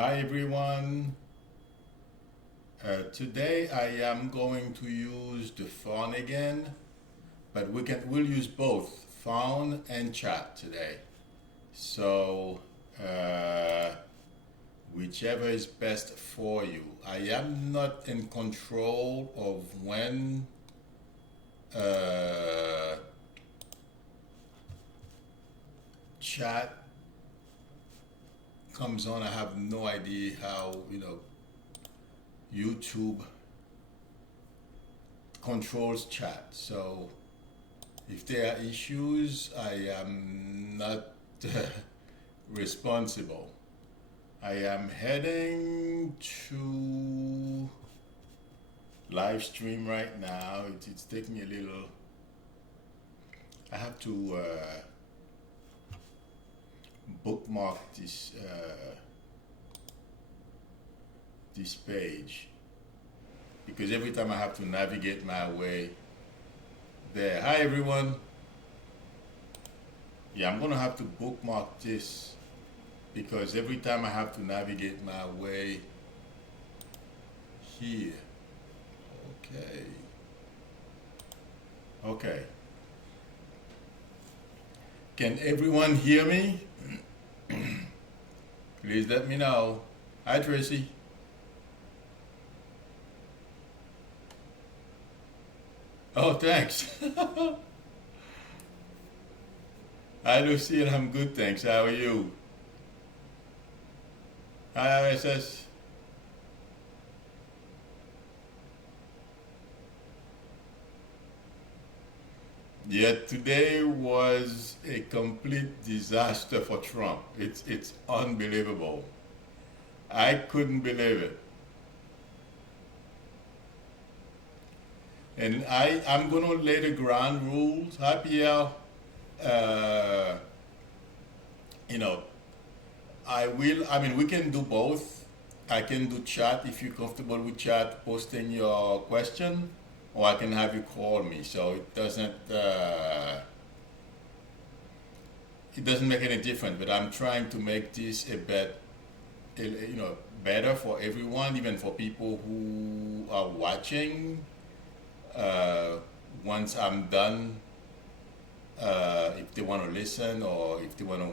Hi everyone. Today I am going to use the phone again, but we'll use both phone and chat today. So uh, whichever is best for you. I am not in control of when uh, chat comes on. I have no idea how YouTube controls chat. So if there are issues, I am not responsible. I am heading to live stream right now. It's taking me a little. I have to bookmark this page because every time I have to navigate my way there. Hi everyone. Yeah, I'm gonna have to bookmark this because every time I have to navigate my way here. Okay. Okay. Can everyone hear me? Please let me know. Hi Tracy. Oh, thanks. Hi Lucille, I'm good, thanks. How are you? Hi RSS. Yeah, today was a complete disaster for Trump. It's unbelievable. I couldn't believe it. And I'm gonna lay the ground rules. Hi Pierre. Uh, you know, I mean we can do both. I can do chat if you're comfortable with chat, posting your question, or I can have you call me. So it doesn't make any difference. But I'm trying to make this a bit, better for everyone, even for people who are watching. Uh, Once I'm done, if they want to listen or if they want to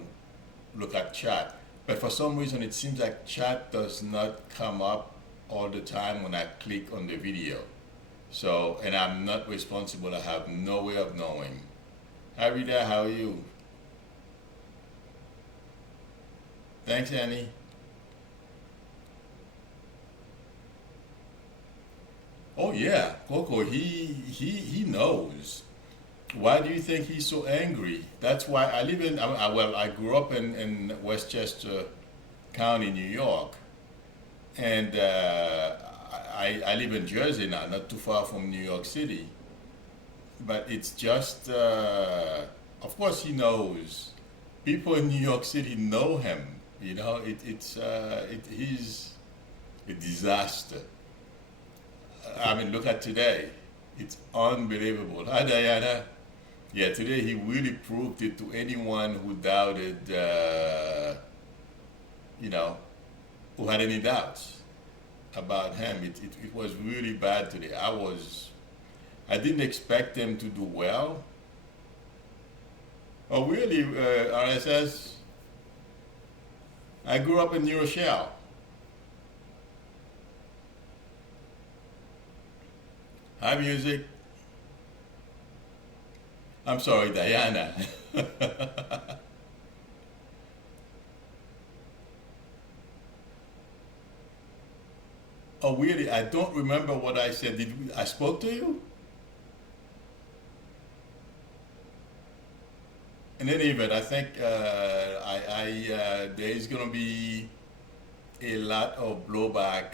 look at chat. But for some reason, it seems like chat does not come up all the time when I click on the video. So, and I'm not responsible. I have no way of knowing. Hi Rita, how are you? Thanks, Annie. Oh yeah, Coco, he knows. Why do you think he's so angry? That's why I live in. Well, I grew up in Westchester County, New York, and I live in Jersey now, not too far from New York City. But it's just, of course, he knows. People in New York City know him. He's a disaster. I mean, look at today. It's unbelievable. Hi, Diana. Yeah, today he really proved it to anyone who doubted, you know, who had any doubts about him. It was really bad today. I didn't expect him to do well. Oh, really, RSS? I grew up in New Rochelle. Hi, music. I'm sorry, Diana. Oh, really? I don't remember what I said. I spoke to you? In any event, I think there is going to be a lot of blowback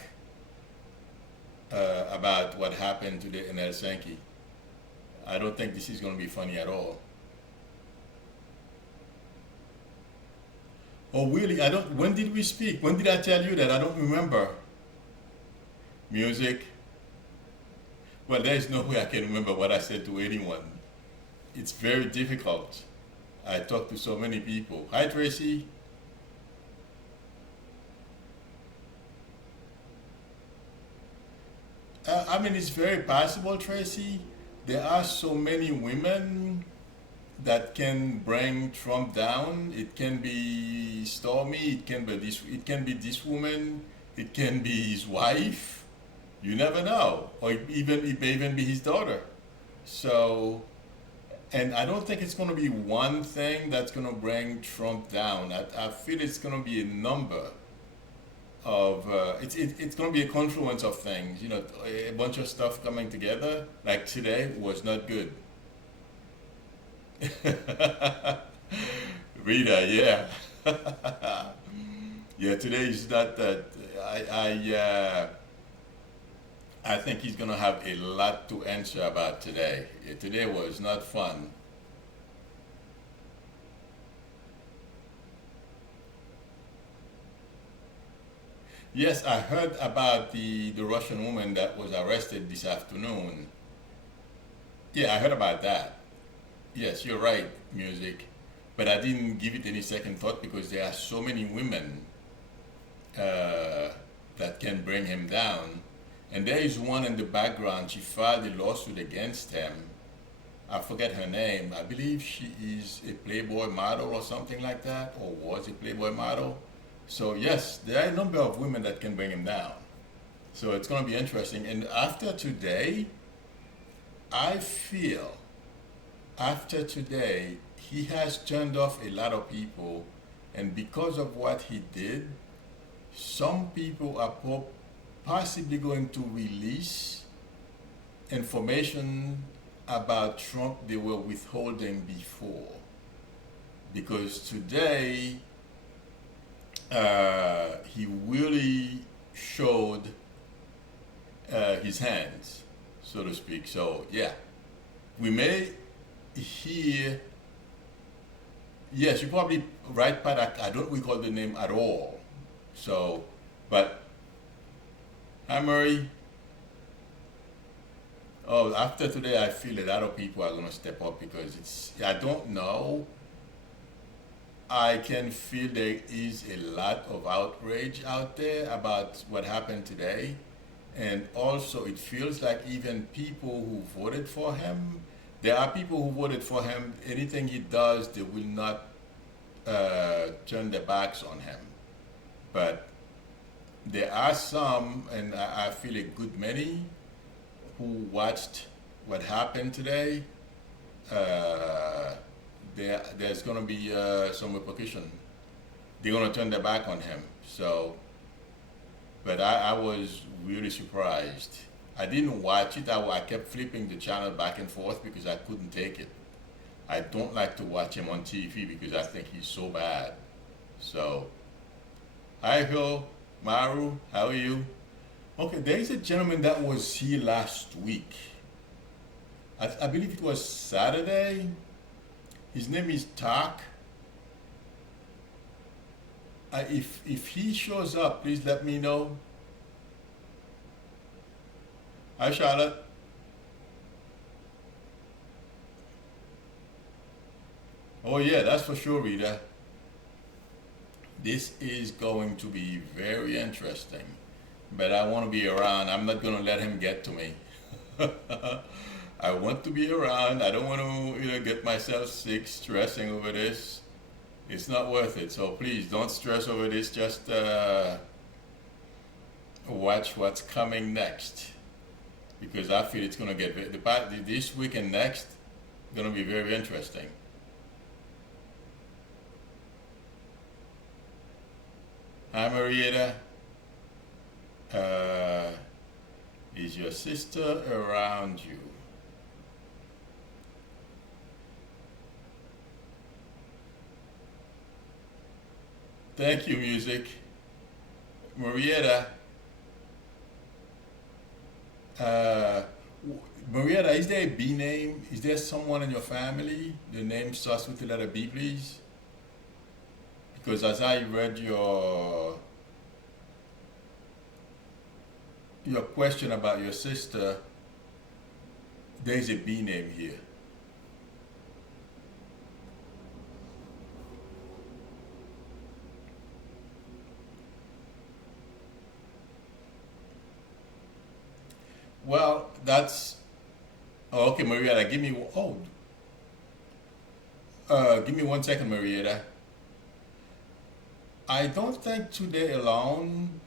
about what happened today in Helsinki. I don't think this is going to be funny at all. Oh, really? I don't. When did we speak? When did I tell you that? I don't remember. Music. Well, there is no way I can remember what I said to anyone. It's very difficult. I talk to so many people. Hi, Tracy. I mean, it's very possible, Tracy. There are so many women that can bring Trump down. It can be Stormy. It can be this. It can be this woman. It can be his wife. You never know, or it may even be his daughter. So, and I don't think it's going to be one thing that's going to bring Trump down. I feel it's going to be a number of it's going to be a confluence of things. You know, a bunch of stuff coming together. Like today was not good. Rita, yeah, yeah. Today is not that. I think he's gonna have a lot to answer about today. Yeah, today was not fun. Yes, I heard about the Russian woman that was arrested this afternoon. Yeah, I heard about that. Yes, you're right, music. But I didn't give it any second thought because there are so many women uh, that can bring him down. And there is one in the background. She filed a lawsuit against him. I forget her name. I believe she is a Playboy model or something like that, or was a Playboy model. So, yes, there are a number of women that can bring him down. So, it's going to be interesting. And after today, I feel after today, he has turned off a lot of people, and because of what he did, some people are possibly going to release information about Trump they were withholding before. Because today, he really showed his hands, so to speak. So, yeah, we may hear. Yes, you probably right, but I don't recall the name at all. So, but hi, Murray. Oh, after today, I feel a lot of people are going to step up because it's. I don't know. I can feel there is a lot of outrage out there about what happened today. And also, it feels like even people who voted for him, there are people who voted for him, anything he does, they will not turn their backs on him. But there are some, and I feel a good many, who watched what happened today. Uh, there's going to be some repercussion. They're going to turn their back on him. So, but I was really surprised. I didn't watch it. I kept flipping the channel back and forth because I couldn't take it. I don't like to watch him on TV because I think he's so bad. So, hi, Phil, Maru, how are you? Okay, there is a gentleman that was here last week. I believe it was Saturday. His name is Tak. If he shows up, please let me know. Hi, Charlotte. Oh yeah, that's for sure, Rita. This is going to be very interesting. But I want to be around. I'm not going to let him get to me. I want to be around. I don't want to, get myself sick stressing over this. It's not worth it. So please don't stress over this. Just watch what's coming next, because I feel it's going to get this week and next going to be very interesting. Hi, Marietta. Is your sister around you? Thank you, music. Marietta. Uh, Marietta, is there a B name? Is there someone in your family? The name starts with the letter B, please? Because as I read your question about your sister, there is a B name here. that's okay, Marietta. Give me 1 second, Marietta. I don't think today alone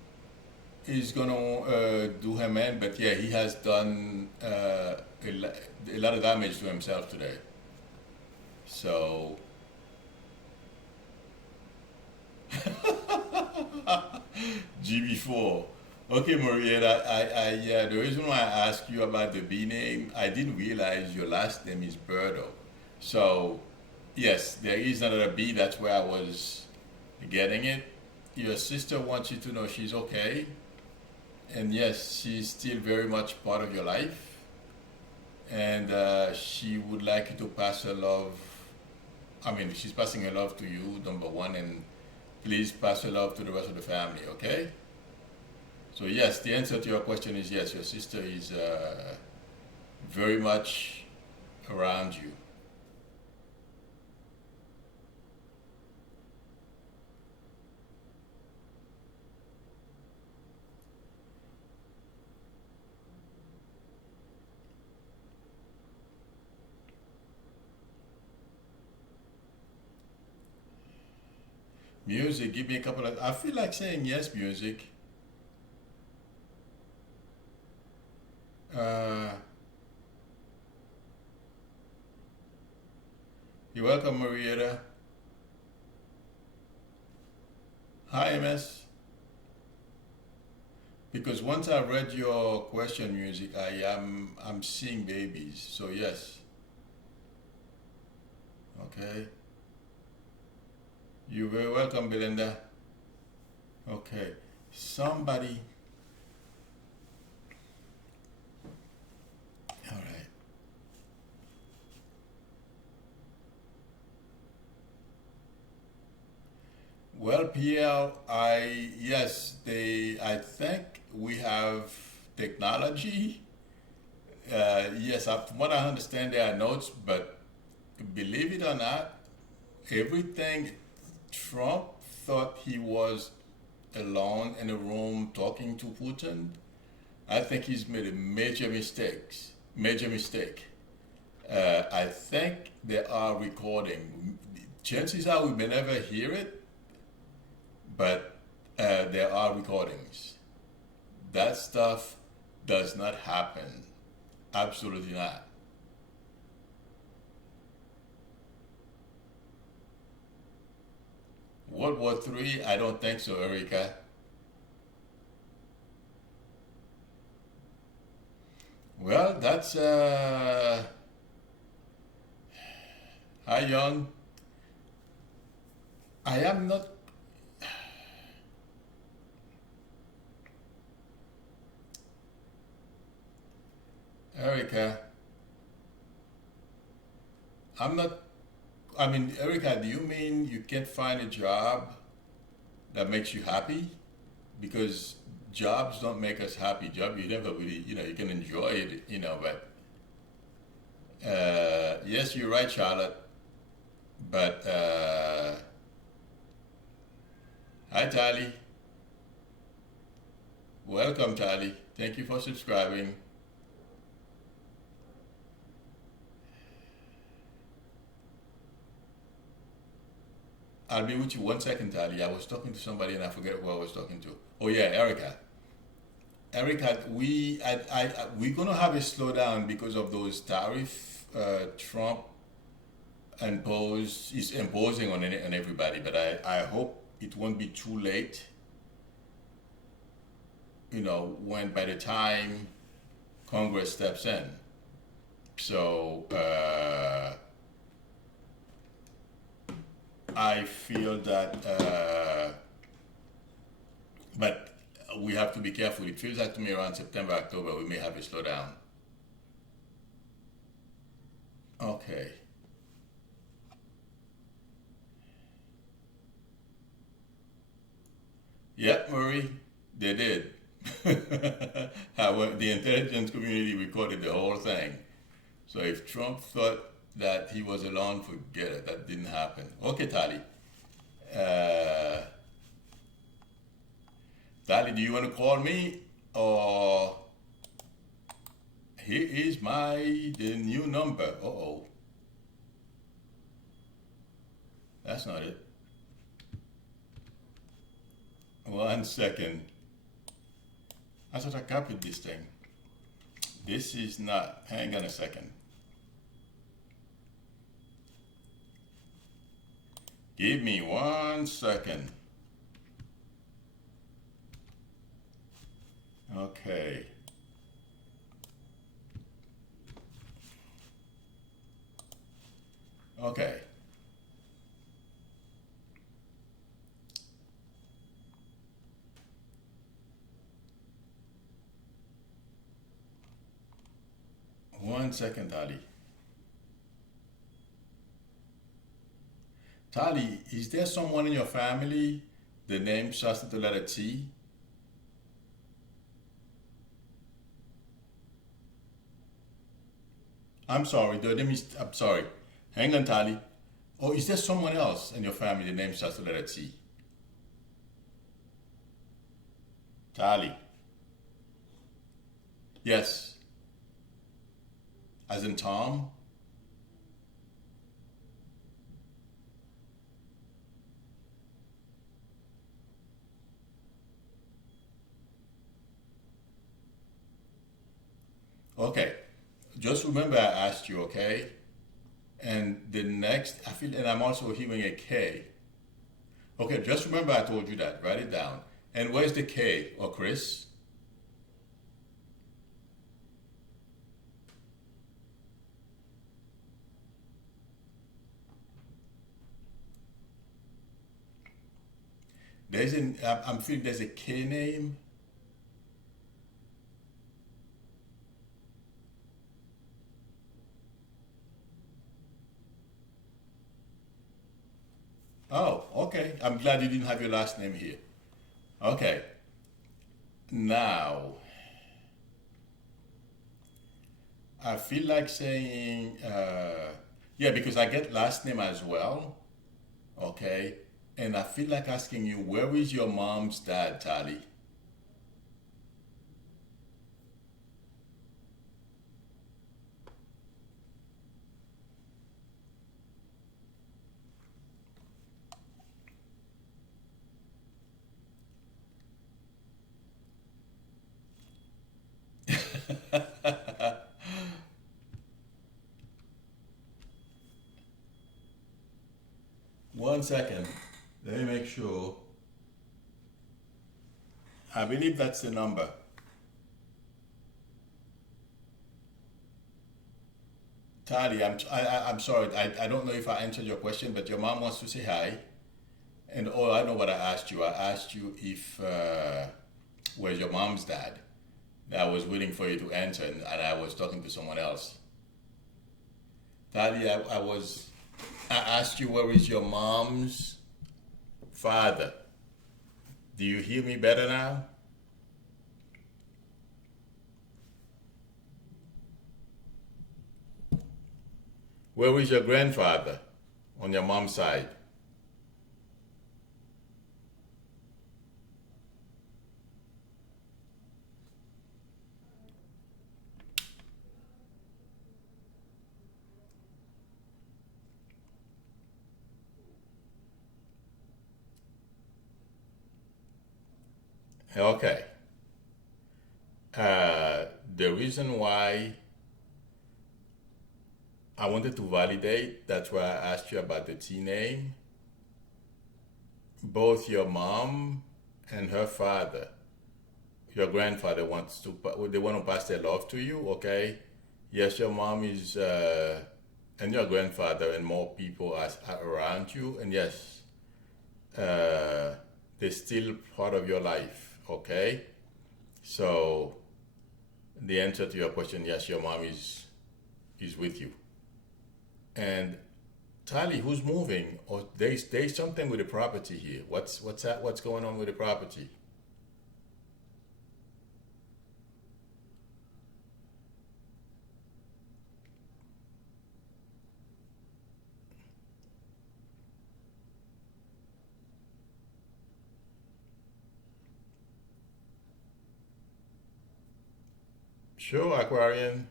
is gonna do him in, but yeah, he has done a lot of damage to himself today. So GB4. Okay, Marietta, the reason why I asked you about the B name, I didn't realize your last name is Birdo. So, yes, there is another B, that's where I was getting it. Your sister wants you to know she's okay. And yes, she's still very much part of your life. And she would like you to pass her love. I mean, she's passing her love to you, number one, and please pass her love to the rest of the family, okay? So yes, the answer to your question is yes. Your sister is very much around you. Music, give me a couple of. I feel like saying yes, music. Uh, you're welcome, Marietta. Hi, MS. Because once I read your question, music, I'm seeing babies. So yes, okay. You're very welcome, Belinda. Okay, somebody. All right. Well, Pierre, I yes, they. I think we have technology. Yes, from what I understand, there are notes, but believe it or not, everything Trump thought he was alone in a room talking to Putin. I think he's made a major mistakes, major mistake. I think there are recording. Chances are we may never hear it, but there are recordings. That stuff does not happen. Absolutely not. World War III? I don't think so, Erika. Well, that's hi, Young. I am not, Erika. I'm not. I mean, Erika, do you mean you can't find a job that makes you happy? Because jobs don't make us happy. Job, you never really, you can enjoy it, but yes, you're right, Charlotte. But hi, Tali. Welcome, Tali. Thank you for subscribing. I'll be with you 1 second, Tali. I was talking to somebody and I forget who I was talking to. Oh yeah, Erica. Erica, we're gonna have a slowdown because of those tariff Trump is imposing on everybody. But I hope it won't be too late. When by the time Congress steps in. So I feel that, but we have to be careful. It feels like to me around September, October, we may have a slowdown. Okay. Yep, Murray, they did. However, the intelligence community recorded the whole thing. So if Trump thought that he was alone, forget it. That didn't happen. Okay, Tali. Uh, Tali, do you want to call me or here is the new number. Uh-oh. That's not it. 1 second. I thought I copied this thing. This is not. Hang on a second. Give me 1 second. Okay. Okay. One second, Tali. Tali, is there someone in your family the name starts with the letter T? I'm sorry, the name is. I'm sorry. Hang on, Tali. Or is there someone else in your family the name starts with the letter T? Tali. Yes. As in Tom? Okay. Just remember I asked you, okay? And the next, I feel, and I'm also hearing a K. Okay, just remember I told you that. Write it down. And where's the K? Or Chris? I'm feeling there's a K name. Oh, okay. I'm glad you didn't have your last name here. Okay. Now, I feel like saying, yeah, because I get last name as well. Okay. And I feel like asking you, where is your mom's dad, Tali? One second. Let me make sure. I believe that's the number. Tali, I'm sorry. I don't know if I answered your question, but your mom wants to say hi. And oh, I know what I asked you. I asked you if where's your mom's dad. I was waiting for you to answer, and I was talking to someone else. Tali, I asked you where is your mom's father. Do you hear me better now? Where is your grandfather on your mom's side? Okay. The reason why I wanted to validate, that's why I asked you about the T name. Both your mom and her father, your grandfather wants to, they want to pass their love to you, okay? Yes, your mom is, and your grandfather and more people are around you, and yes, uh, they're still part of your life, okay? So the answer to your question, yes, your mom is with you. And Tali, who's moving? Or there's something with the property here. What's that? What's going on with the property? Sure, Aquarian.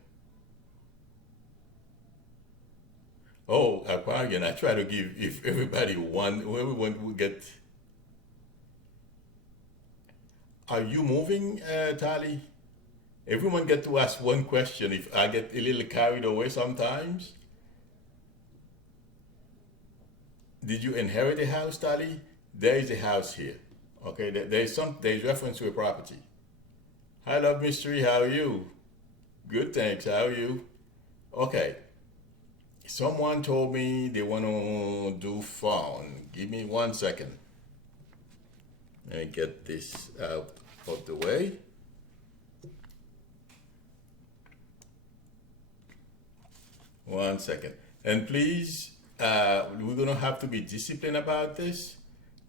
Oh, Aquarian, I try to give if everybody one, everyone will get. Are you moving, Tali? Everyone get to ask one question. If I get a little carried away sometimes, did you inherit a house, Tali? There is a house here. Okay, there's reference to a property. Hi, love mystery. How are you? Good, thanks. How are you? Okay. Someone told me they want to do phone. Give me 1 second. Let me get this out of the way. One second. And please, we're going to have to be disciplined about this.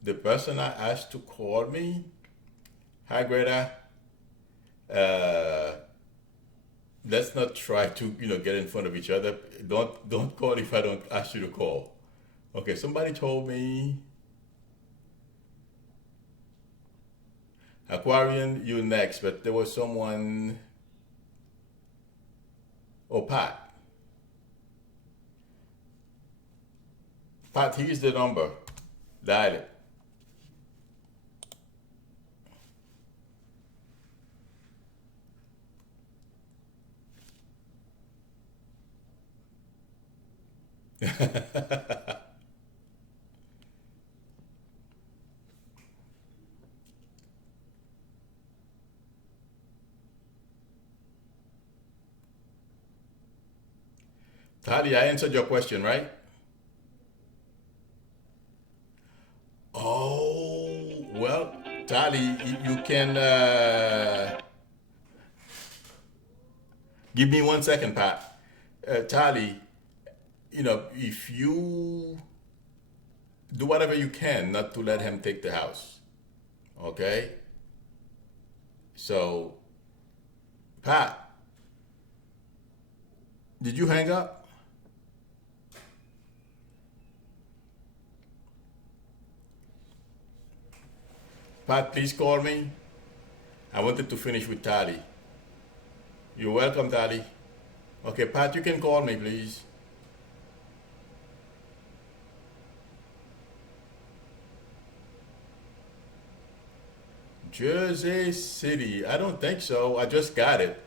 The person I asked to call me, hi Greta, uh, let's not try to get in front of each other. Don't call if I don't ask you to call. Okay, somebody told me, Aquarian, you next, but there was someone, oh Pat. Pat, here's the number. Dial it. Tali, I answered your question, right? Oh, well, Tali, you can give me 1 second, Pat. Tali, if you do whatever you can not to let him take the house, okay? So, Pat, did you hang up? Pat, please call me. I wanted to finish with Tali. You're welcome, Tali. Okay, Pat, you can call me, please. Jersey City. I don't think so. I just got it.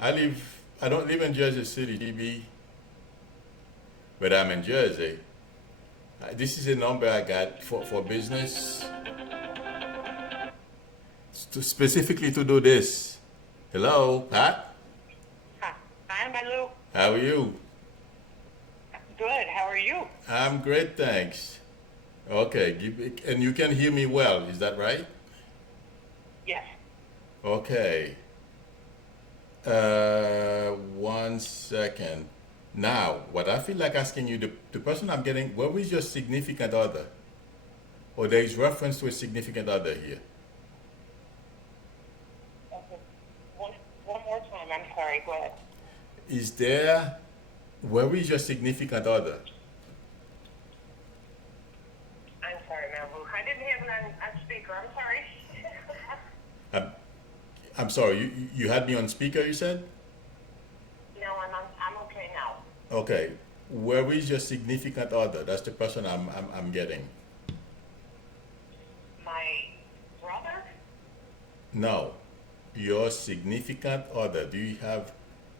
I don't live in Jersey City, GB, but I'm in Jersey. This is a number I got for business, specifically to do this. Hello, Pat. Hi, Milou. How are you? Good. How are you? I'm great, thanks. Okay, and you can hear me well, is that right? Yes. Okay. 1 second. Now, what I feel like asking you, the person I'm getting, where is your significant other? Or there is reference to a significant other here. Okay. One more time. I'm sorry. Go ahead. Is there, where is your significant other? I'm sorry, Milou. I didn't have it on speaker. I'm sorry. I'm, I'm sorry, you had me on speaker, you said? No, I'm okay now. Okay. Where is your significant other? That's the person I'm getting. My brother? No. Your significant other. Do you have,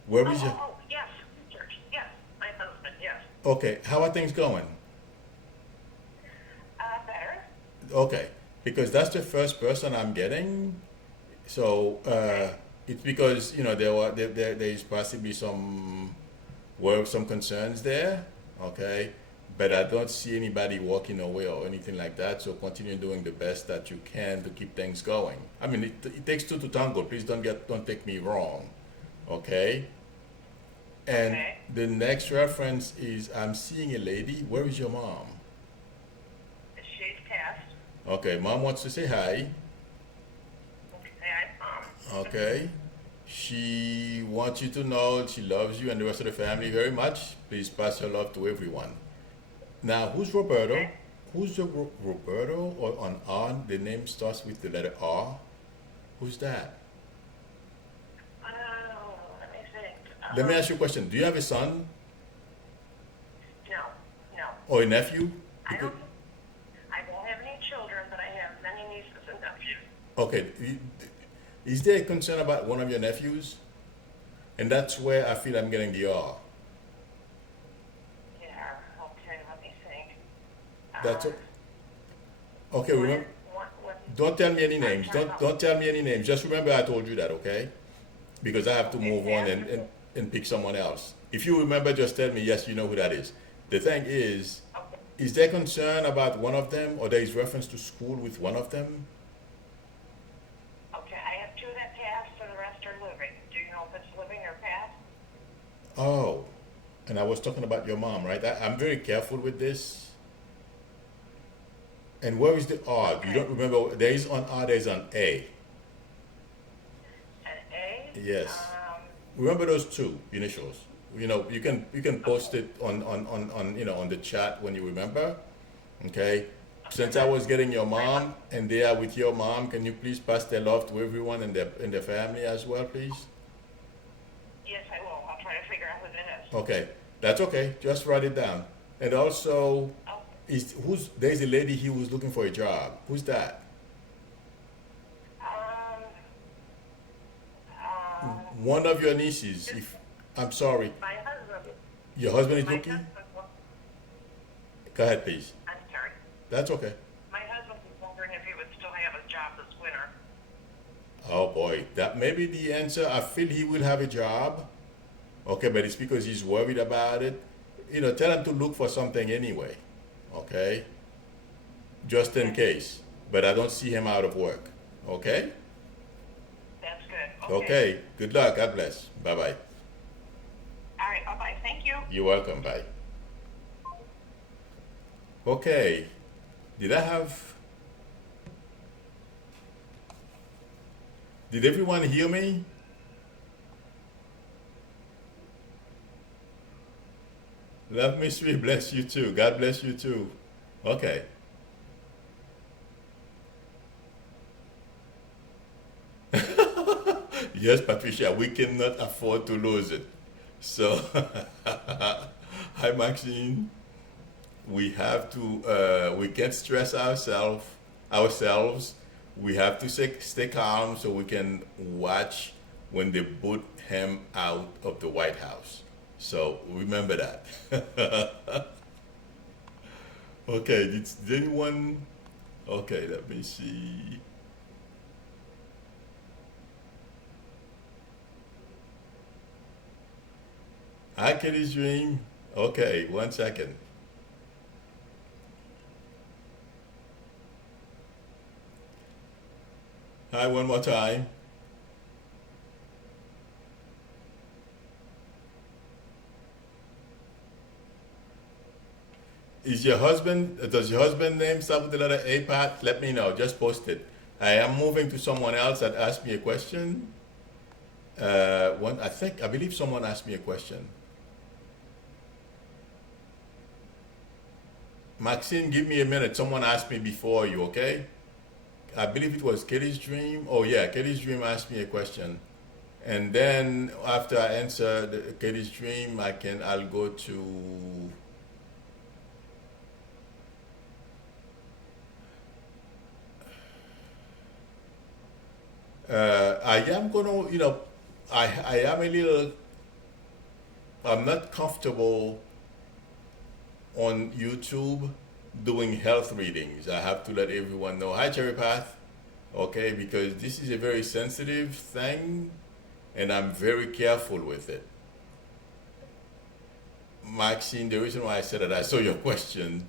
where Oh, is your, oh, oh, yes. Church. Yes. My husband. Yes. okay, how are things going? Better. Okay, because that's the first person I'm getting. So Okay. it's because there is possibly some some concerns there. Okay, but I don't see anybody walking away or anything like that. So continue doing the best that you can to keep things going. I mean, it takes two to tango. Please don't take me wrong. Okay. And Okay. the next reference is I'm seeing a lady. Where is your mom? She's passed. Okay, mom wants to say hi. Okay. Okay. She wants you to know she loves you and the rest of the family very much. Please pass her love to everyone. Now, who's Roberto? Okay. Who's the Roberto or on R? The name starts with the letter R. Who's that? Let me see. let me ask you a question. Do you have a son No, no. or a nephew? I Because, don't, I don't have any children, but I have many nieces and nephews. okay, is there a concern about one of your nephews? And that's where I feel I'm getting the R. Yeah, okay, let me think. That's Um, okay. what Remember, is, what, don't tell me any I'm names. sorry, Don't tell me any names. Just remember I told you that, okay? Because I have to okay, move may I on ask and pick someone else. If you remember, just tell me yes, you know who that is. The thing okay, is there concern about one of them, or there is reference to school with one of them? okay, I have two that passed and the rest are living. Do you know if it's living or passed? Oh, and I was talking about your mom, right? I'm very careful with this. And where is the R? You Okay, don't remember? There is on R, there is on A. an A, Yes. Remember those two initials. You can post it on on the chat when you remember. Okay. okay, Since I was getting your my, mom and they are with your mom, can you please pass their love to everyone in their family as well, please? yes, I will. I'll try to figure out who that is. Okay. That's okay. Just write it down. And also, Oh, there's a lady he was looking for a job. Who's that? um, uh, One of your nieces. If I'm sorry, my husband, your husband is my looking. husband, Go ahead, please. I'm sorry. That's okay. My husband was wondering if he would still have a job this winter. Oh boy, that may be the answer. I feel he will have a job. Okay, but it's because he's worried about it. Tell him to look for something anyway. Okay, just in Okay, case. But I don't see him out of work. Okay. that's good. Okay. Okay. Good luck. God bless. Bye bye. All right, bye-bye. Thank you. You're welcome. Bye. Okay. Did I have? Did everyone hear me? Love mystery bless you too. God bless you too. Okay. Yes, Patricia, we cannot afford to lose it. So, hi Maxine. We have to. We can't stress ourselves. We have to stay calm so we can watch when they put him out of the White House. So remember that. Okay, did anyone? Okay, let me see. Hi, Kitty's Dream. Okay, 1 second. Hi, one more time. Does your husband name start with the letter A, Pat? Let me know. Just post it. I am moving to someone else that asked me a question. I believe someone asked me a question. Maxine, give me a minute. Someone asked me before you, okay? I believe it was Kitty's Dream. Oh yeah, Kitty's Dream asked me a question. And then after I answer Katie's Dream, I'll go to I am gonna, I am a little, I'm not comfortable on YouTube doing health readings. I have to let everyone know. Hi, Cherry Path. Okay, because this is a very sensitive thing and I'm very careful with it. Maxine, the reason why I said that, I saw your question,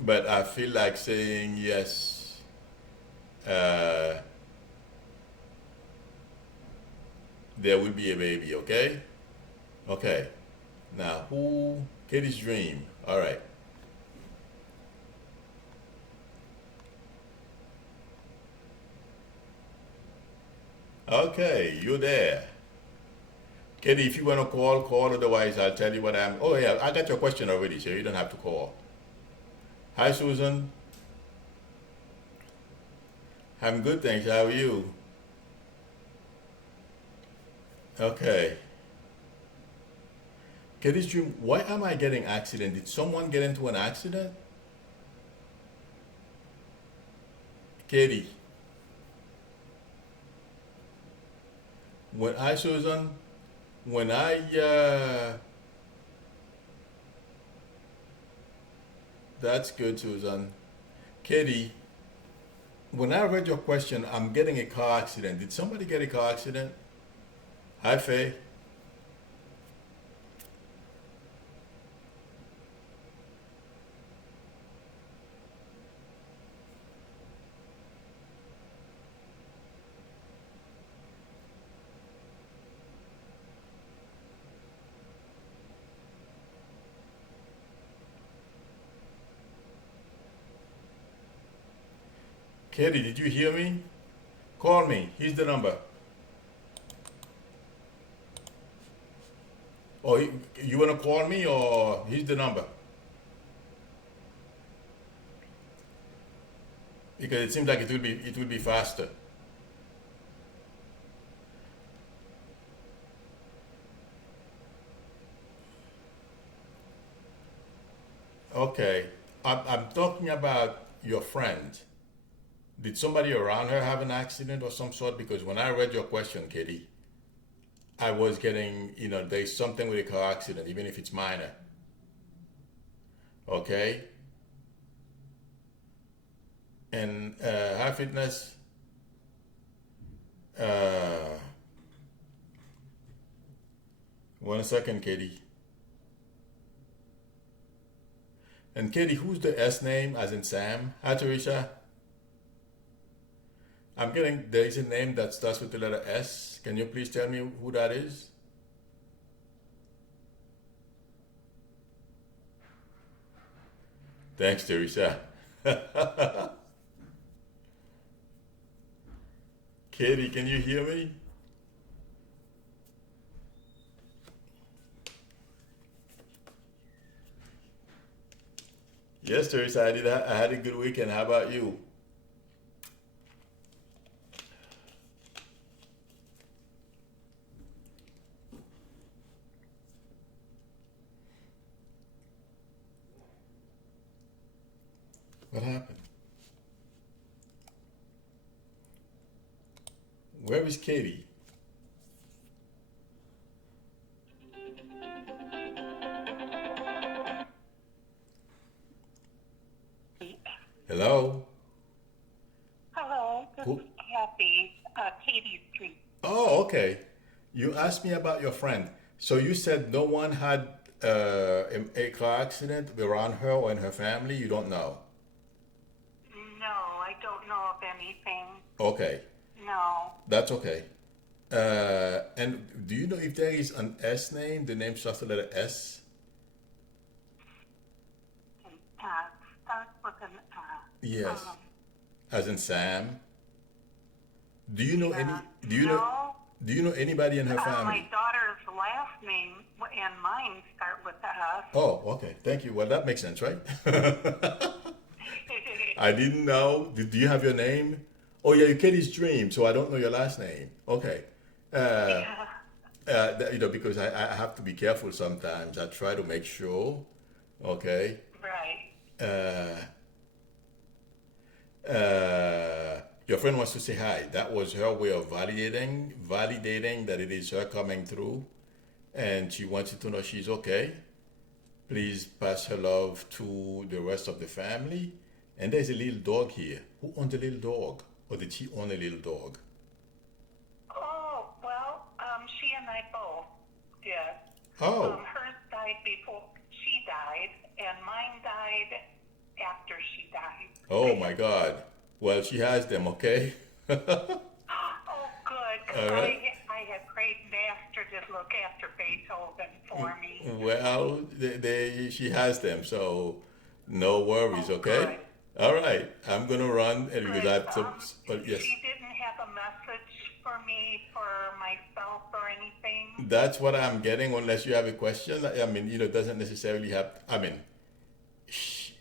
but I feel like saying yes. Uh, there will be a baby, okay? Okay. Now, who? Katie's Dream. All right. Okay, you're there. Katie, if you want to call, call. Otherwise, I'll tell you what I'm. Oh, yeah, I got your question already, so you don't have to call. Hi, Susan. I'm good, thanks. How are you? Okay. Katie's dream, why am I getting accident? Did someone get into an accident? Katie, when I, Susan, when I, that's good, Susan. Katie, when I read your question, I'm getting a car accident. Did somebody get a car accident? Hi, Faye. Katie, did you hear me? Call me. Here's the number. Or you want to call me, or here's the number? Because it seems like it will be faster. Okay. I'm talking about your friend. Did somebody around her have an accident or some sort? Because when I read your question, Katie, I was getting, there's something with a car accident, even if it's minor. Okay? And high fitness, uh, 1 second, Katie. And Katie, who's the S name, as in Sam? Hi, Teresa. I'm getting, there is a name that starts with the letter S. Can you please tell me who that is? Thanks, Teresa. Katie, can you hear me? Yes, Teresa, I did. I had a good weekend. How about you? What happened? Where is Katie? Hello? Hello, this Who? is Kathy, Katie's Street. Oh, okay. You asked me about your friend. So you said no one had a car accident around her or in her family? You don't know? No, I don't know of anything. Okay, No. that's okay. And do you know if there is an S name? The name starts with the letter S? Starts with an Yes. As in Sam? Do you know any? yeah. Do you know? No. Do you know anybody in her My family? daughter's last name and mine start with the S. Oh, okay. Thank you. Well, that makes sense, right? I didn't know. Do you have your name? Oh, yeah, your Katie's Dream. So I don't know your last name. Okay. Uh, Yeah. because I have to be careful sometimes. I try to make sure. Okay. Right. Uh, your friend wants to say hi. That was her way of validating that it is her coming through, and she wants you to know she's okay. Please pass her love to the rest of the family. And there's a little dog here. Who owned the little dog? Or did she own a little dog? Oh, well, she and I both did. Oh, Hers died before she died, and mine died after she died. oh my God. Well, she has them, okay? Oh, good, because All right. I had prayed Master to look after Beethoven for me. Well, she has them, so no worries, Oh, okay? good. All right. I'm gonna run and because Good. I have some. But yes, She didn't have a message for me, for myself, or anything. that's what I'm getting. Unless you have a question, I mean, it doesn't necessarily have. I mean,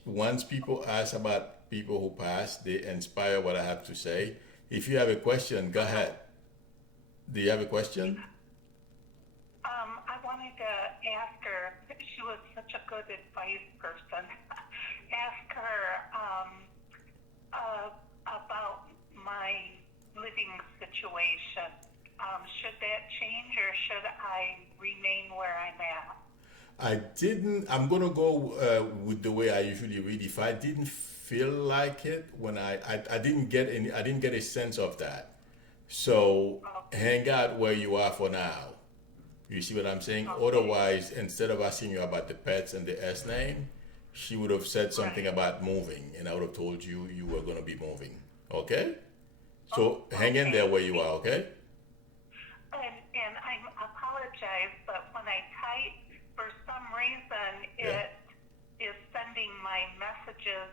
once people ask about people who pass, they inspire what I have to say. If you have a question, go ahead. Do you have a question? I wanted to ask her, was such a good advice person. Ask her about my living situation. Should that change or should I remain where I'm at? I'm gonna go with the way I usually read. If I didn't feel like it when I didn't get any, I didn't get a sense of that. So Okay. hang out where you are for now. You see what I'm saying? Okay. Otherwise, instead of asking you about the pets and the S name, she would have said something Right. about moving, and I would have told you you were gonna be moving. Okay? Oh, So hang in there okay. where you are. Okay? And I apologize, but when I type, for some reason, Yeah. it is sending my messages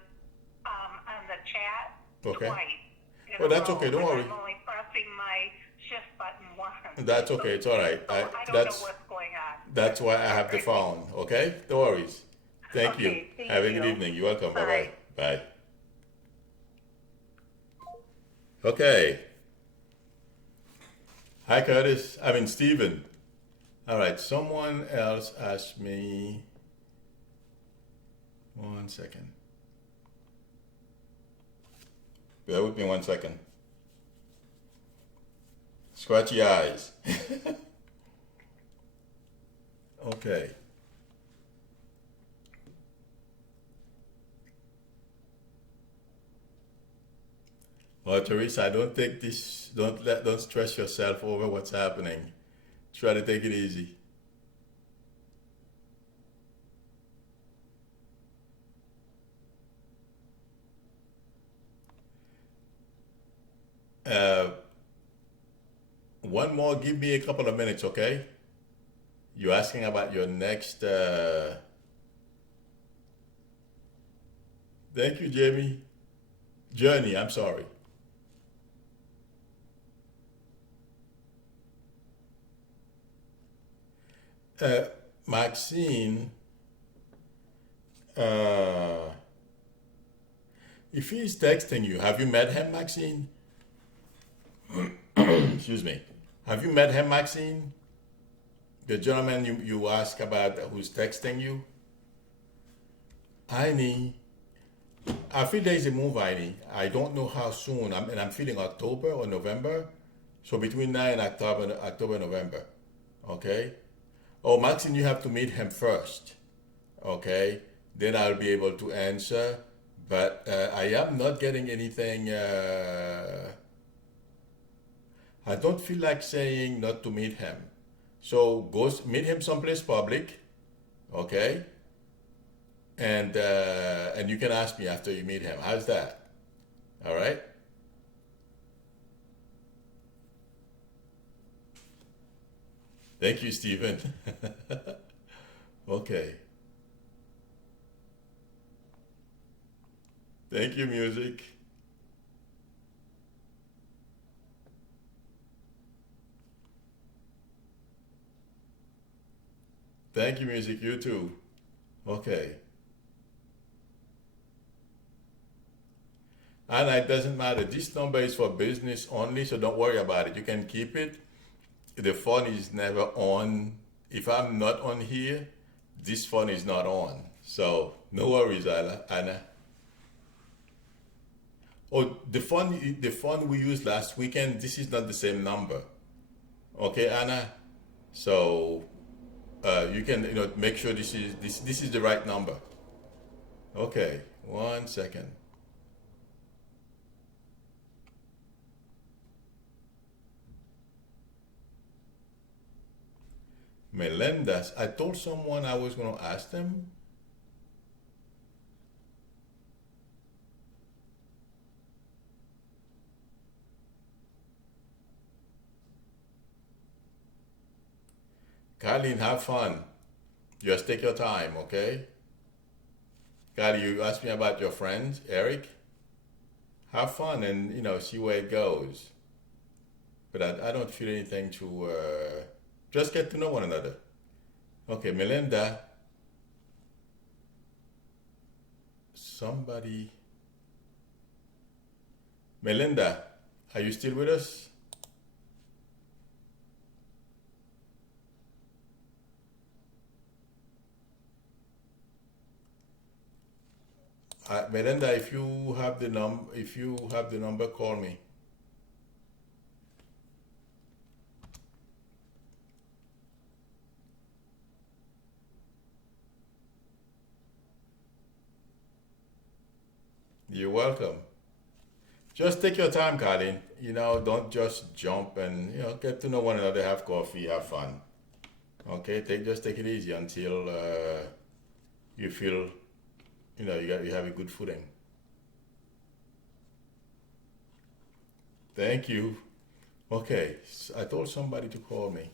on the chat Okay. twice in Well, a that's okay. row, Don't and worry. I'm only pressing my shift button once. That's okay. It's all right. So I don't know That's what's going on. That's why I All have the right. phone. Okay? No worries. Thank you. Okay, thank Have a good you. evening. You're welcome. Bye bye. Bye. Bye. Okay. Hi, Curtis. I mean, Steven. All right. Someone else asked me. One second. Bear with me 1 second. Scratchy eyes. Okay. Well, Teresa, I don't take this. Don't stress yourself over what's happening. Try to take it easy. Uh, one more. Give me a couple of minutes, okay? You're asking about your next. Thank you, Jamie. Journey. I'm sorry. Uh, Maxine. Uh, if he's texting you, have you met him, Maxine? Excuse me. Have you met him, Maxine? The gentleman you asked about who's texting you? Heine, I feel there is a move, Heine. I don't know how soon. I'm feeling October or November. So between now and October, November. Okay? Oh, Maxine, you have to meet him first. Okay? Then I'll be able to answer. But I am not getting anything. I don't feel like saying not to meet him. So go meet him someplace public, okay? And you can ask me after you meet him. How's that? All right. Thank you, Stephen. Okay. Thank you, music. Thank you, music. You too. Okay. And it doesn't matter. This number is for business only, so don't worry about it. You can keep it. The phone is never on. If I'm not on here, this phone is not on. So no worries, Anna. Oh, the phone we used last weekend. This is not the same number. Okay, Anna. So you can make sure this is the right number. Okay, 1 second. Melendez. I told someone I was going to ask them. Carlene, have fun. Just take your time, okay? Carly, you asked me about your friends, Eric. Have fun and see where it goes. But I don't feel anything to just get to know one another. Okay, Melinda. Somebody. Melinda, are you still with us? Melinda, if you have the number, call me. You're welcome. Just take your time, Colin. Don't just jump and get to know one another, have coffee, have fun. Okay, just take it easy until you feel you have a good footing. Thank you. Okay, I told somebody to call me.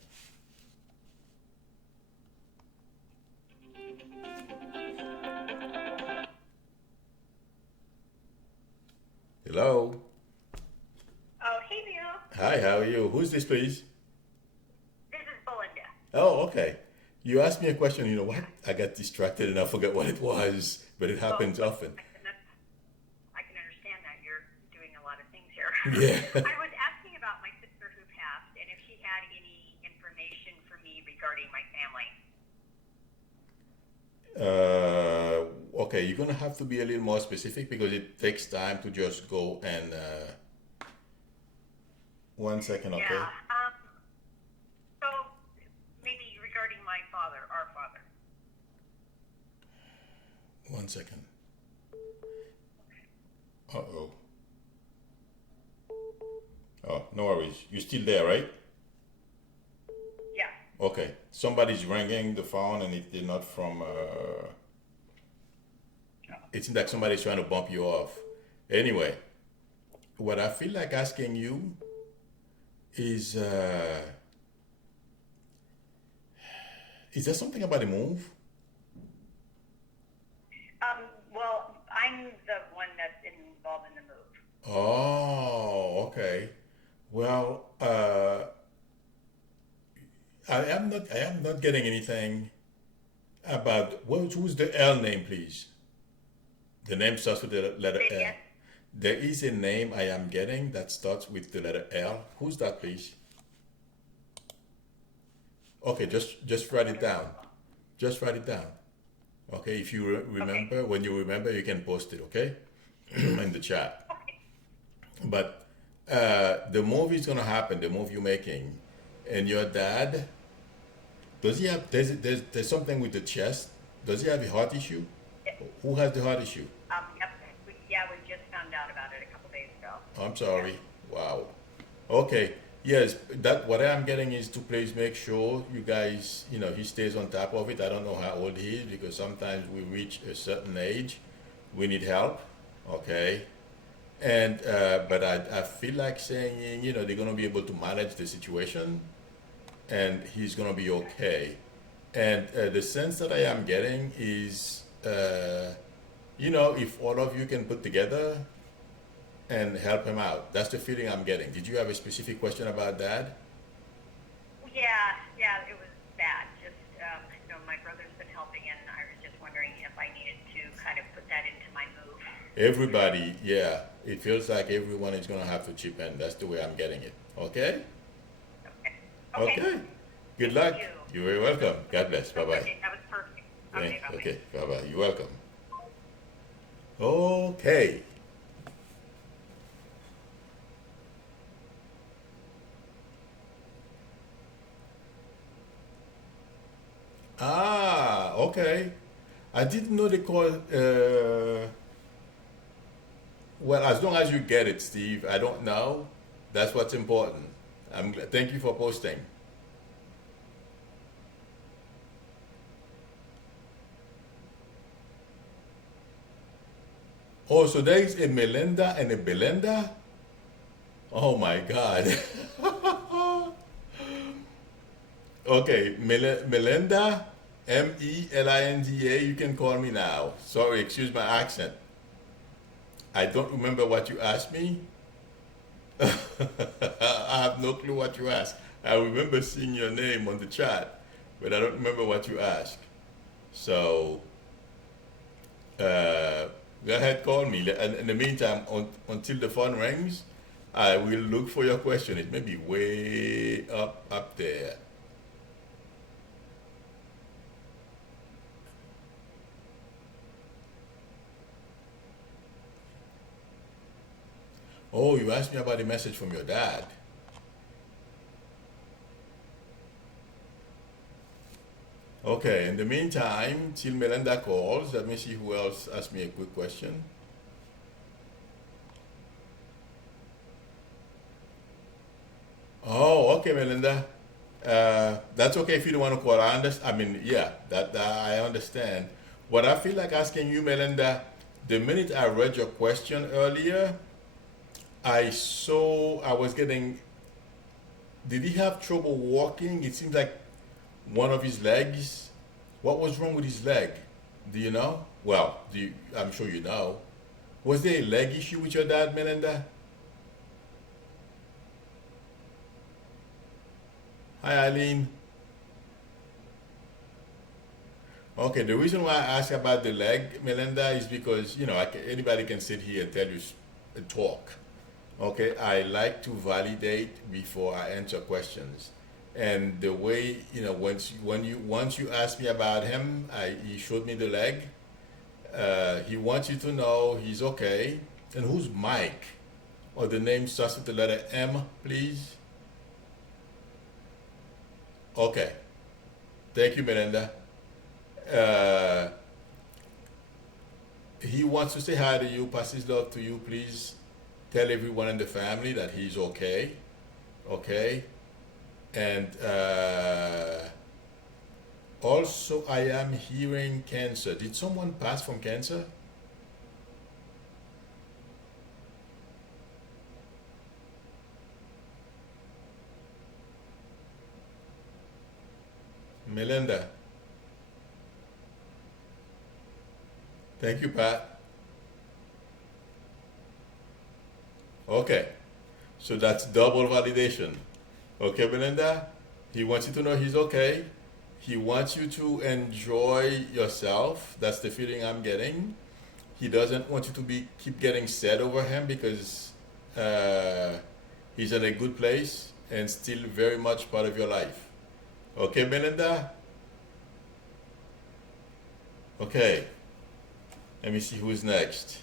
Hello. Oh, hey, Milou. Hi, how are you? Who's this, please? This is Belinda. Oh, okay. You asked me a question, you know what? I got distracted and I forgot what it was, but it Well, happens often. I can understand that you're doing a lot of things here. Yeah. I was asking about my sister who passed and if she had any information for me regarding my family. Okay, you're gonna have to be a little more specific because it takes time to just go and 1 second, okay? Yeah. So maybe regarding my father, our father. 1 second. Uh-oh. Oh, no worries. You're still there, right? Yeah. Okay. Somebody's ringing the phone and it did not from it seems like somebody's trying to bump you off. Anyway, what I feel like asking you is there something about the move? Well, I'm the one that's involved in the move. Oh, okay. Well, I am not getting anything about who's the L name, please. The name starts with the letter Say it L. again. There is a name I am getting that starts with the letter L. Who's that, please? Okay, just write it down. Just write it down. Okay, if you Okay. remember, when you remember, you can post it. Okay, in the chat. Okay. But the move is gonna happen. The move you're making, and your dad. Does he have? There's something with the chest. Does he have a heart issue? Yeah. Who has the heart issue? Yep. We just found out about it a couple days ago. I'm Yeah. sorry. Wow. Okay. Yes, that what I'm getting is to please make sure you guys, he stays on top of it. I don't know how old he is because sometimes we reach a certain age, we need help. Okay. And but I feel like saying, they're gonna be able to manage the situation, and he's gonna be okay. And the sense that I am getting is, if all of you can put together and help him out. That's the feeling I'm getting. Did you have a specific question about that? Yeah, it was bad. Just, my brother's been helping, and I was just wondering if I needed to kind of put that into my move. Everybody, yeah. It feels like everyone is going to have to chip in. That's the way I'm getting it. Okay? Okay. Okay. Okay. Good Thank luck. you. You're very welcome. God bless. Bye bye. Okay, that was perfect. Okay, bye-bye. Okay. Bye bye. You're welcome. Okay. Ah, okay. I didn't know they call. Well, as long as you get it, Steve. I don't know. That's what's important. Thank you for posting. Oh, so there is a Melinda and a Belinda? Oh my God. Okay, Melinda, Melinda, you can call me now. Sorry, excuse my accent. I don't remember what you asked me. I have no clue what you asked. I remember seeing your name on the chat, but I don't remember what you asked. So, uh, go ahead, call me. And in the meantime, until the phone rings, I will look for your question. It may be way up there. Oh, you asked me about the message from your dad. Okay, in the meantime, till Melinda calls, let me see who else asked me a quick question. Oh, okay, Melinda. That's okay if you don't want to call. I understand. I mean, yeah, that I understand. What I feel like asking you, Melinda, the minute I read your question earlier, I saw I was getting. Did he have trouble walking? It seems like one of his legs. What was wrong with his leg? Do you know? Well, I'm sure you know. Was there a leg issue with your dad, Melinda? Hi, Eileen. Okay, the reason why I ask about the leg, Melinda, is because anybody can sit here and tell you talk. Okay, I like to validate before I answer questions, and the way once you ask me about him, he showed me the leg. He wants you to know he's okay. And who's Mike? Or the name starts with the letter M, please. Okay, thank you, Melinda. Uh, he wants to say hi to you, pass his love to you. Please tell everyone in the family that he's okay. Okay. And also, I am hearing cancer. Did someone pass from cancer? Melinda. Thank you, Pat. Okay. So that's double validation. Okay, Melinda? He wants you to know he's okay. He wants you to enjoy yourself. That's the feeling I'm getting. He doesn't want you to be keep getting sad over him because uh, he's in a good place and still very much part of your life. Okay, Melinda? Okay. Let me see who's next.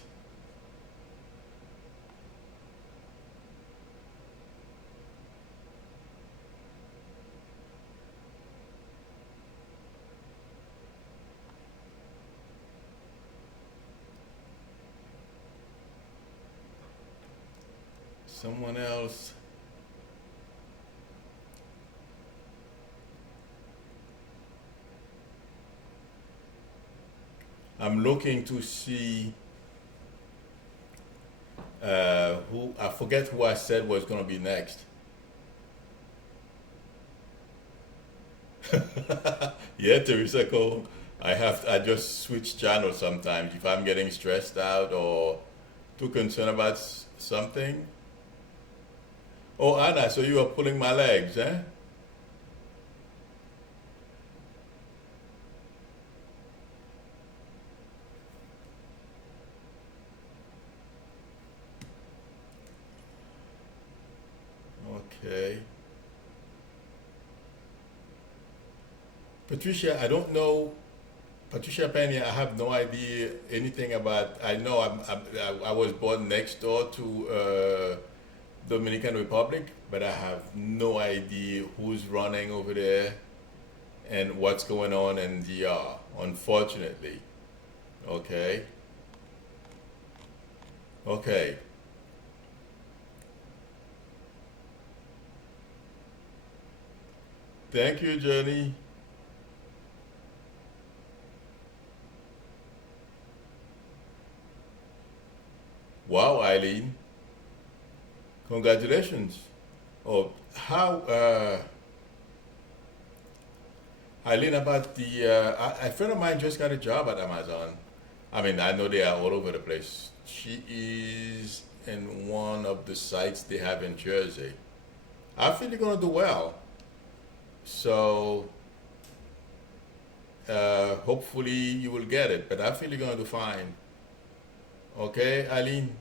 Someone else. I'm looking to see who, I forget who I said was going to be next. Yeah, Teresa Cole. I just switch channels sometimes if I'm getting stressed out or too concerned about something. Oh, Anna, so you are pulling my legs, eh? Okay. Patricia, I don't know. Patricia Pena, I have no idea anything about. I know I was born next door to Dominican Republic, but I have no idea who's running over there and what's going on in DR, unfortunately. Okay. Okay. Thank you, Journey. Wow, Eileen. Congratulations. Oh, how, Eileen, about a friend of mine just got a job at Amazon. I mean, I know they are all over the place. She is in one of the sites they have in Jersey. I feel you're gonna do well. So hopefully you will get it, but I feel you're gonna do fine. Okay, Eileen?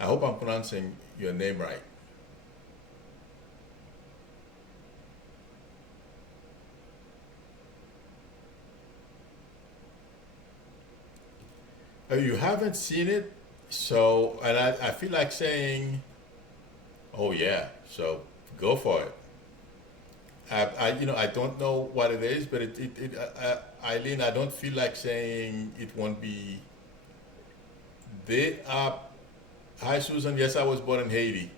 I hope I'm pronouncing your name right. You haven't seen it? So, and I feel like saying, oh yeah, so go for it. I don't know what it is, but Eileen, I don't feel like saying it won't be. They are. Hi, Susan. Yes, I was born in Haiti.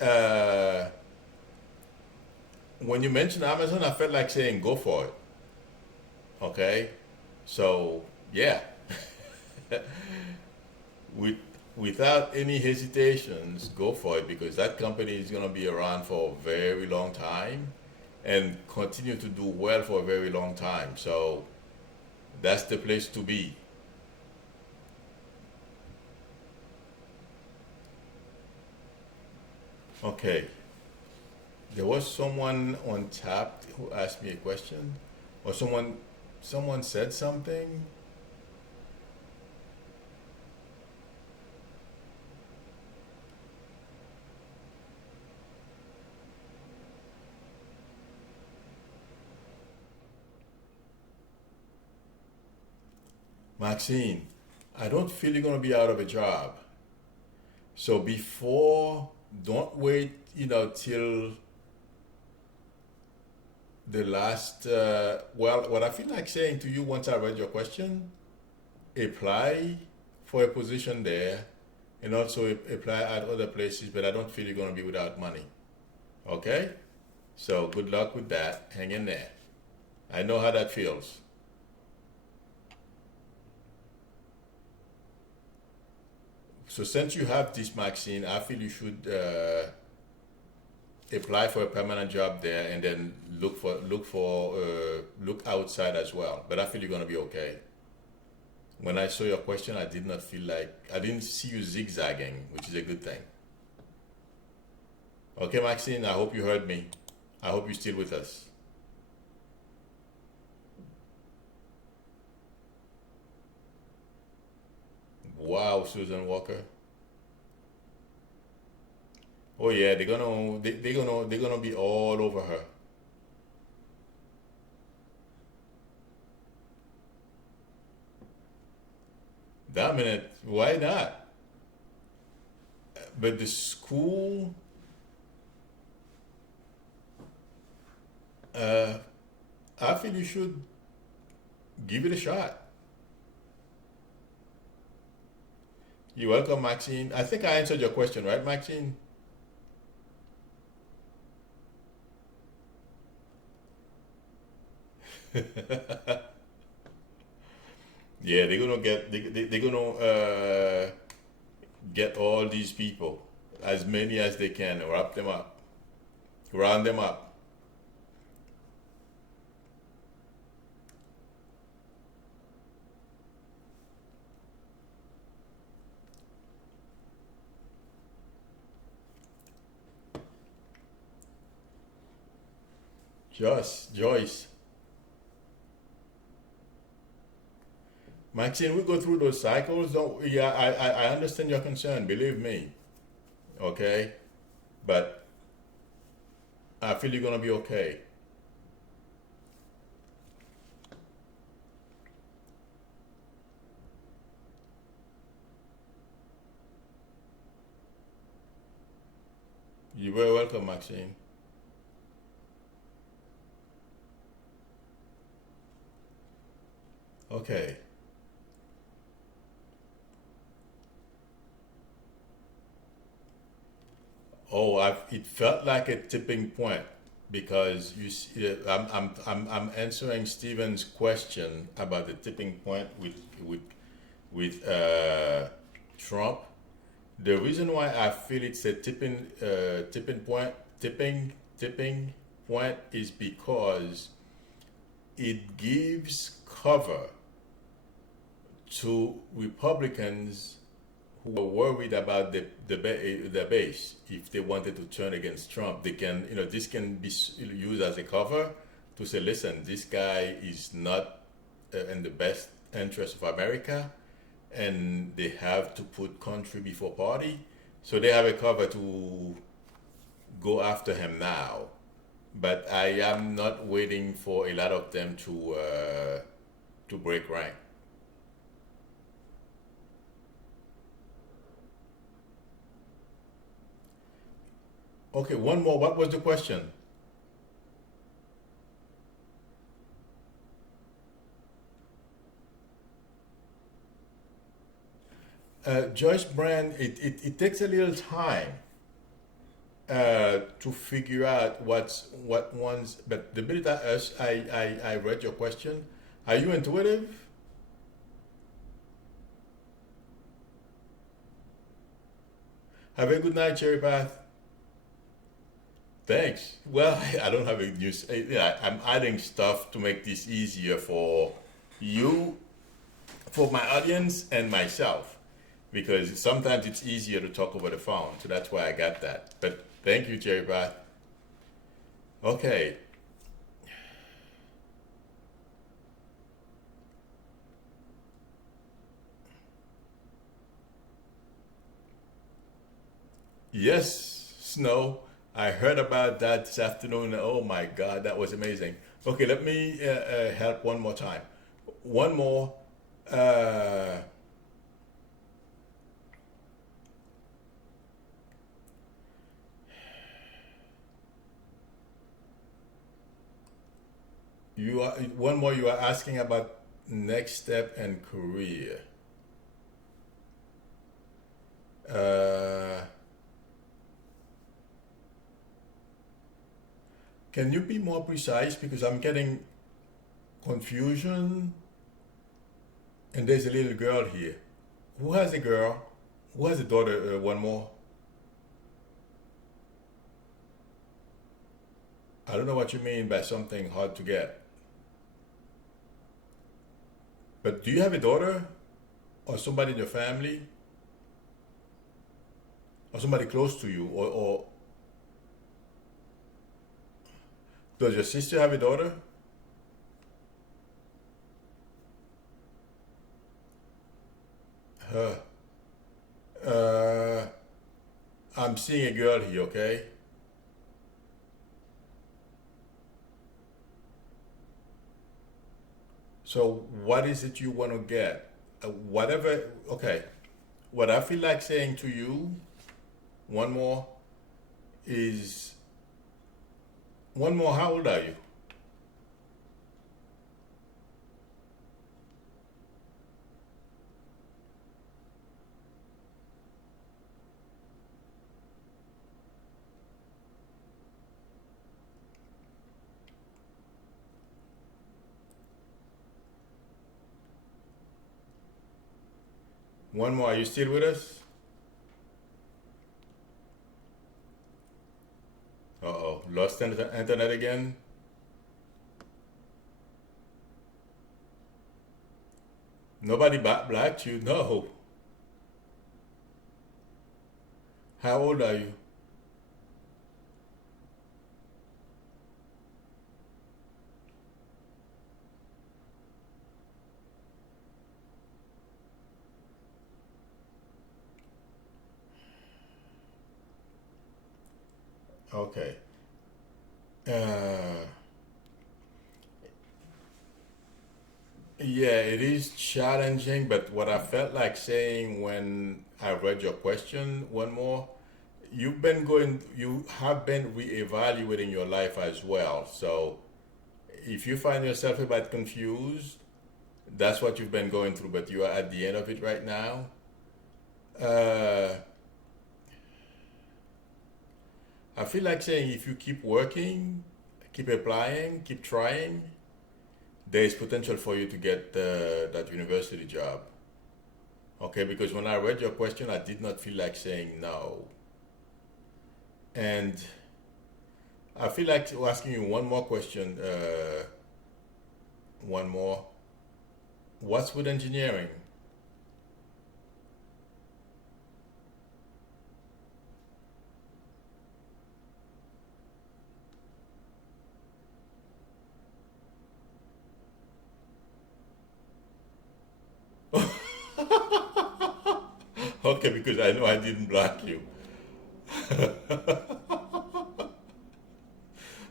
Uh, when you mentioned Amazon, I felt like saying go for it. Okay, so yeah, with without any hesitations, go for it because that company is going to be around for a very long time and continue to do well for a very long time. So that's the place to be. Okay, there was someone on tap who asked me a question, or someone said something. Maxine, I don't feel you're going to be out of a job. So don't wait, till the last. Well, what I feel like saying to you once I read your question, apply for a position there and also apply at other places, but I don't feel you're going to be without money. Okay? So good luck with that. Hang in there. I know how that feels. So since you have this, Maxine, I feel you should apply for a permanent job there and then look outside as well. But I feel you're gonna be okay. When I saw your question, I didn't see you zigzagging, which is a good thing. Okay, Maxine, I hope you heard me. I hope you're still with us. Wow, Susan Walker. Oh yeah, they're gonna be all over her. Dominant, why not? But the school, uh, I feel you should give it a shot. You're welcome, Maxine. I think I answered your question, right, Maxine? Yeah, they're gonna get all these people, as many as they can, wrap them up, round them up. Joyce, Maxine, we go through those cycles. Don't Yeah, I understand your concern. Believe me, okay, but I feel you're gonna be okay. You're very welcome, Maxine. Okay. It felt like a tipping point because I'm answering Steven's question about the tipping point with with Trump. The reason why I feel it's a tipping point is because it gives cover to Republicans who are worried about the base. If they wanted to turn against Trump, they can, this can be used as a cover to say, listen, this guy is not in the best interest of America, and they have to put country before party. So they have a cover to go after him now. But I am not waiting for a lot of them to break rank. Okay, one more. What was the question? Joyce Brand, it takes a little time to figure out what one's. But the minute I read your question, are you intuitive? Have a good night, Cherry Path. Thanks. Well, I don't have a news. Yeah, I'm adding stuff to make this easier for you, for my audience, and myself, because sometimes it's easier to talk over the phone. So that's why I got that. But thank you, Cherry Path. Okay. Yes, snow. I heard about that this afternoon. Oh my God, that was amazing. Okay, let me help one more time. One more. Uh, you are one more. You are asking about next step and career. Uh, can you be more precise because I'm getting confusion and there's a little girl here. Who has a girl? Who has a daughter? One more. I don't know what you mean by something hard to get. But do you have a daughter or somebody in your family or somebody close to you or does your sister have a daughter? Her. Uh, I'm seeing a girl here, okay? So what is it you want to get? Whatever, okay. What I feel like saying to you, one more, is one more, how old are you? One more, are you still with us? Uh-oh, lost internet again? Nobody blocked you? No. How old are you? Okay. Uh, yeah, it is challenging, but what I felt like saying when I read your question, one more, you have been reevaluating your life as well. So if you find yourself a bit confused, that's what you've been going through, but you are at the end of it right now. Uh, I feel like saying if you keep working, keep applying, keep trying, there is potential for you to get that university job. Okay, because when I read your question, I did not feel like saying no. And I feel like asking you one more question. One more. What's with engineering? Okay, because I know I didn't block you.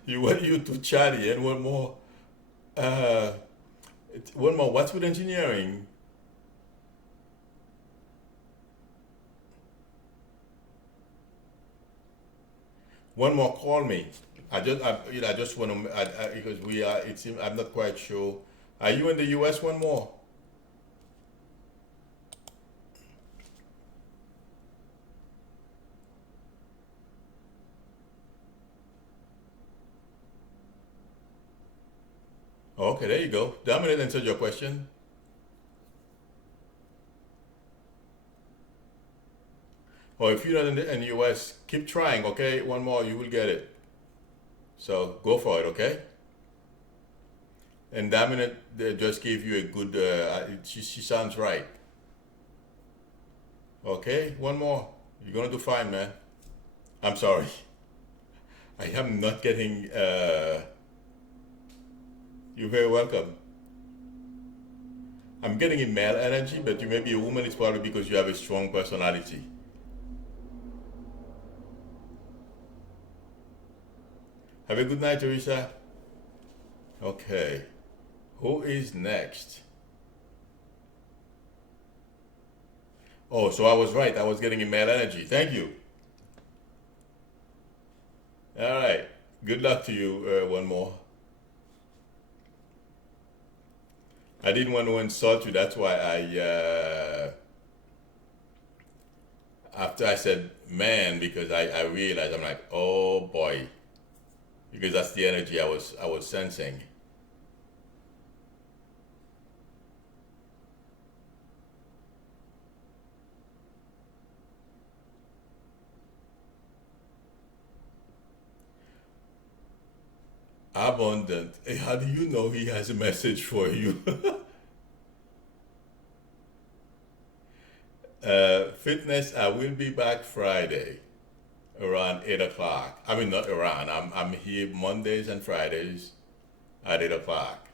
You want you to chatty and one more. Uh, one more. What's with engineering? One more, call me. I just want to, because we are, it seems, I'm not quite sure. Are you in the US? One more. Okay, there you go. Dominant answered your question. Or if you're not in the US, keep trying, okay? One more, you will get it. So go for it, okay? And Dominant just gave you a good, she sounds right. Okay, one more. You're gonna do fine, man. I'm sorry. I am not getting, you're very welcome. I'm getting a male energy, but you may be a woman, it's probably because you have a strong personality. Have a good night, Teresa. Okay. Who is next? Oh, so I was right. I was getting a male energy. Thank you. All right. Good luck to you. One more. I didn't want to insult you. That's why after I said man, because I realized, I'm like, oh boy, because that's the energy I was sensing. Abundant. Hey, how do you know he has a message for you? Fitness. I will be back Friday around 8 o'clock. I mean, not around. I'm here Mondays and Fridays at 8 o'clock.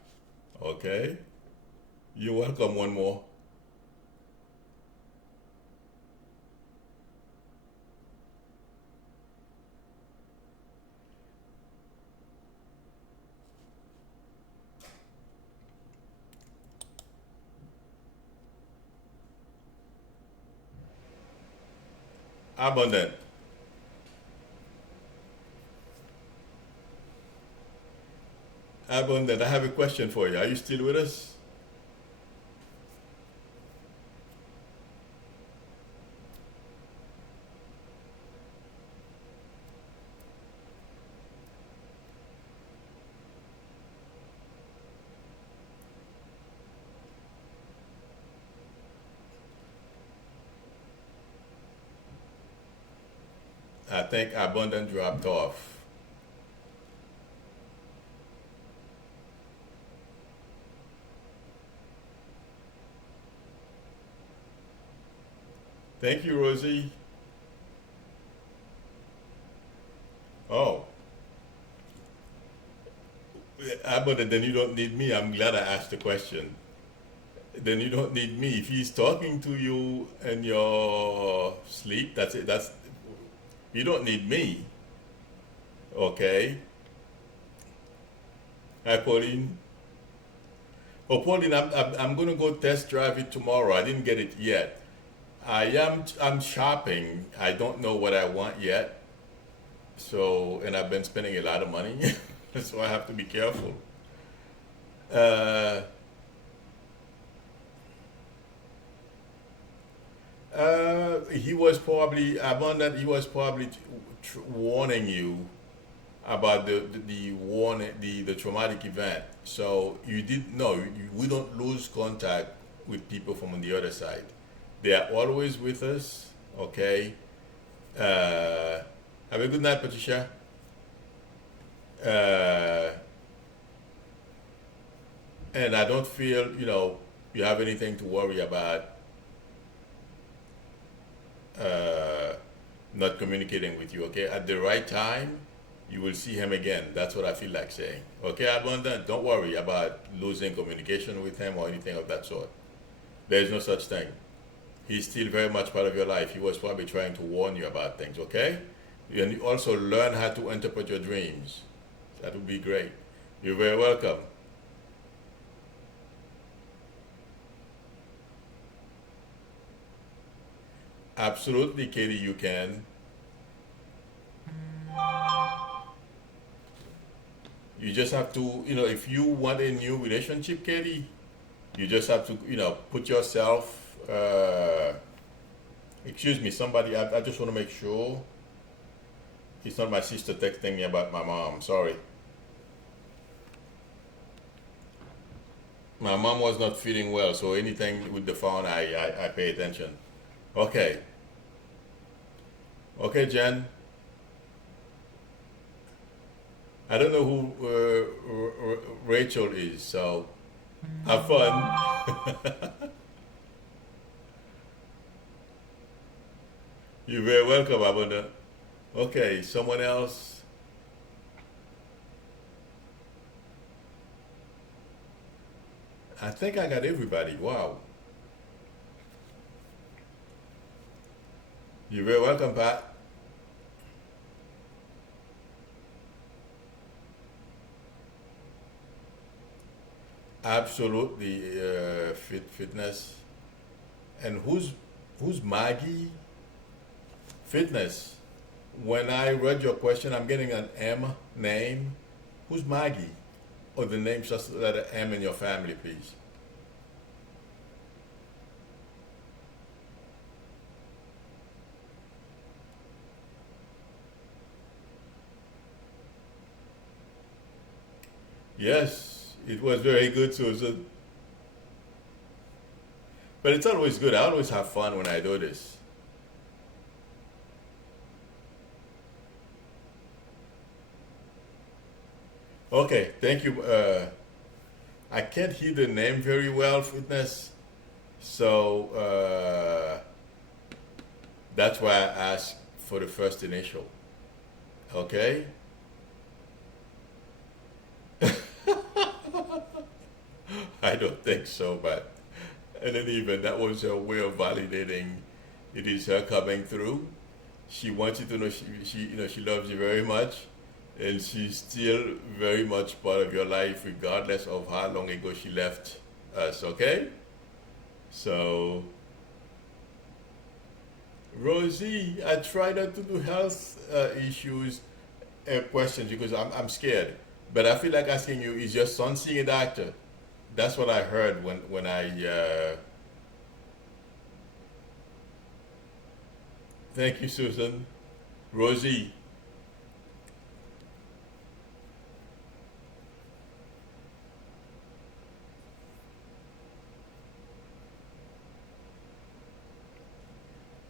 Okay. You're welcome. One more. Abundant. Abundant. I have a question for you. Are you still with us? I think Abundant dropped off. Thank you, Rosie. Oh, Abundant, then you don't need me. I'm glad I asked the question. Then you don't need me. If he's talking to you in your sleep, that's it. You don't need me. Okay. Hi, Pauline. Oh, Pauline, I'm gonna go test drive it tomorrow. I didn't get it yet. I'm shopping. I don't know what I want yet. So, and I've been spending a lot of money, so I have to be careful. Uh, he was probably Abundant. He was probably warning you about the warning, the traumatic event. So you did know we don't lose contact with people from on the other side. They are always with us. Okay. Uh, have a good night, Patricia. Uh, and I don't feel you have anything to worry about uh, not communicating with you. Okay, at the right time, you will see him again. That's what I feel like saying. Okay, Abundant, don't worry about losing communication with him or anything of that sort. There is no such thing. He's still very much part of your life. He was probably trying to warn you about things. Okay, and you also learn how to interpret your dreams. That would be great. You're very welcome. Absolutely, Katie, you can. You just have to, if you want a new relationship, Katie, you just have to, put yourself. Excuse me, somebody. I just want to make sure it's not my sister texting me about my mom. Sorry. My mom was not feeling well, so anything with the phone, I pay attention. Okay. Okay, Jen. I don't know who Rachel is, so have fun. You're very welcome, Abunda. Okay, someone else. I think I got everybody. Wow. You're very welcome, Pat. Absolutely, fitness. And who's Maggie? Fitness. When I read your question, I'm getting an M name. Who's Maggie? Or the name just letter M in your family, please. Yes, it was very good, Susan. But it's always good. I always have fun when I do this. Okay, thank you. I can't hear the name very well, Fitness. So that's why I asked for the first initial. Okay? I don't think so, but and then even that was her way of validating it is her coming through. She wants you to know she loves you very much, and she's still very much part of your life, regardless of how long ago she left us. Okay, so Rosie, I try not to do health issues questions because I'm scared, but I feel like asking you: is your son seeing a doctor? That's what I heard when I. Thank you, Susan. Rosie,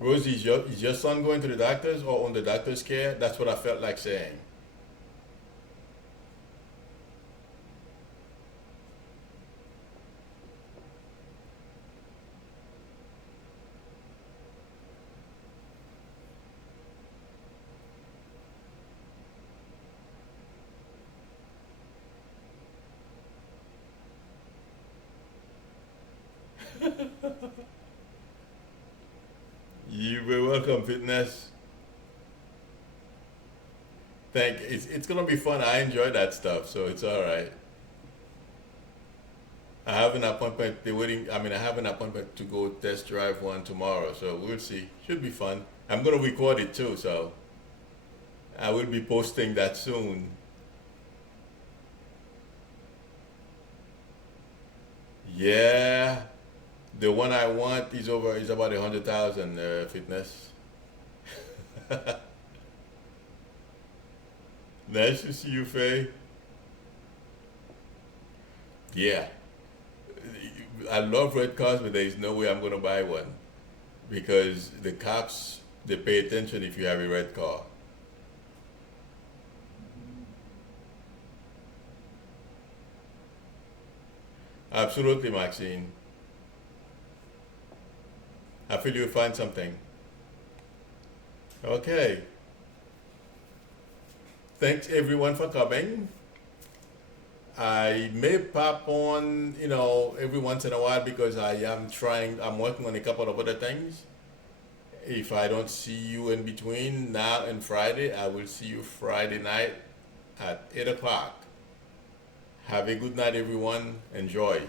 Rosie, is your son going to the doctors or on the doctor's care? That's what I felt like saying. You're very welcome, Fitness. It's gonna be fun. I enjoy that stuff, so it's all right. I have an appointment. They're waiting. I mean, I have an appointment to go test drive one tomorrow, so we'll see. Should be fun. I'm gonna record it too, so I will be posting that soon. Yeah, the one I want is about 100,000. Fitness. Nice to see you, Faye. Yeah, I love red cars, but there is no way I'm gonna buy one because the cops they pay attention if you have a red car. Absolutely, Maxine. I feel you'll find something. Okay. Thanks everyone for coming. I may pop on, every once in a while because I'm working on a couple of other things. If I don't see you in between now and Friday, I will see you Friday night at 8 o'clock. Have a good night, everyone. Enjoy.